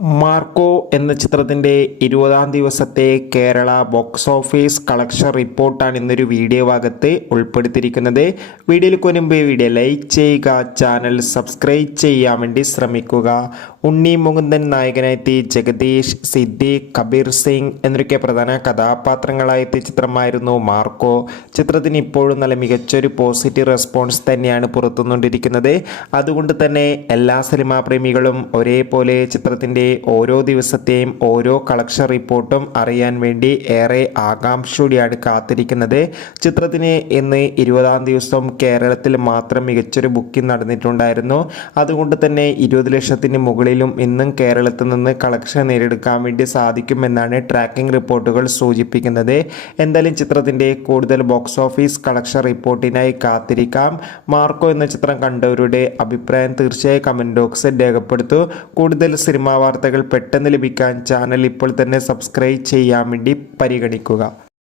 Marco എന്ന ചിത്രത്തിൻ്റെ 20-ാം ദിവസത്തെ കേരള ബോക്സ് ഓഫീസ് കളക്ഷൻ റിപ്പോർട്ടാണ് ഇന്നൊരു വീഡിയോ ഭാഗത്ത് ഉൾപ്പെടുത്തിയിരിക്കുന്നത്. വീഡിയോയിലേക്ക് മുൻപ് വീഡിയോ ലൈക്ക് ചെയ്യുക, ചാനൽ സബ്സ്ക്രൈബ് ചെയ്യാൻ വേണ്ടി ശ്രമിക്കുക. ഉണ്ണി മുകുന്ദൻ നായകനായെത്തി ജഗദീഷ്, സിദ്ദീഖ്, കബീർ സിംഗ് എന്നൊക്കെ പ്രധാന കഥാപാത്രങ്ങളായെത്തിയ ചിത്രമായിരുന്നു മാർക്കോ. ചിത്രത്തിന് ഇപ്പോഴും നല്ല മികച്ചൊരു പോസിറ്റീവ് റെസ്പോൺസ് തന്നെയാണ് പുറത്തുകൊണ്ടിരിക്കുന്നത്. അതുകൊണ്ട് തന്നെ എല്ലാ സിനിമാ പ്രേമികളും ഒരേപോലെ ചിത്രത്തിൻ്റെ ഓരോ ദിവസത്തെയും ഓരോ കളക്ഷൻ റിപ്പോർട്ടും അറിയാൻ വേണ്ടി ഏറെ ആകാംക്ഷയോടെയാണ് കാത്തിരിക്കുന്നത്. ചിത്രത്തിന് ഇന്ന് 20-ാം ദിവസം കേരളത്തിൽ മാത്രം മികച്ചൊരു ബുക്കിംഗ് നടന്നിട്ടുണ്ടായിരുന്നു. അതുകൊണ്ട് തന്നെ 20 ലക്ഷത്തിന് മുകളിലും ഇന്നും കേരളത്തിൽ നിന്ന് കളക്ഷൻ നേടിയെടുക്കാൻ വേണ്ടി സാധിക്കുമെന്നാണ് ട്രാക്കിംഗ് റിപ്പോർട്ടുകൾ സൂചിപ്പിക്കുന്നത്. എന്തായാലും ചിത്രത്തിൻ്റെ കൂടുതൽ ബോക്സ് ഓഫീസ് കളക്ഷൻ റിപ്പോർട്ടിനായി കാത്തിരിക്കാം. മാർക്കോ എന്ന ചിത്രം കണ്ടവരുടെ അഭിപ്രായം തീർച്ചയായും കമൻറ്റ് ബോക്സിൽ രേഖപ്പെടുത്തൂ. കൂടുതൽ സിനിമാ വാർത്തകൾ പെട്ടെന്ന് ലഭിക്കാൻ ചാനൽ ഇപ്പോൾ തന്നെ സബ്സ്ക്രൈബ് ചെയ്യാൻ വേണ്ടി പരിഗണിക്കുക.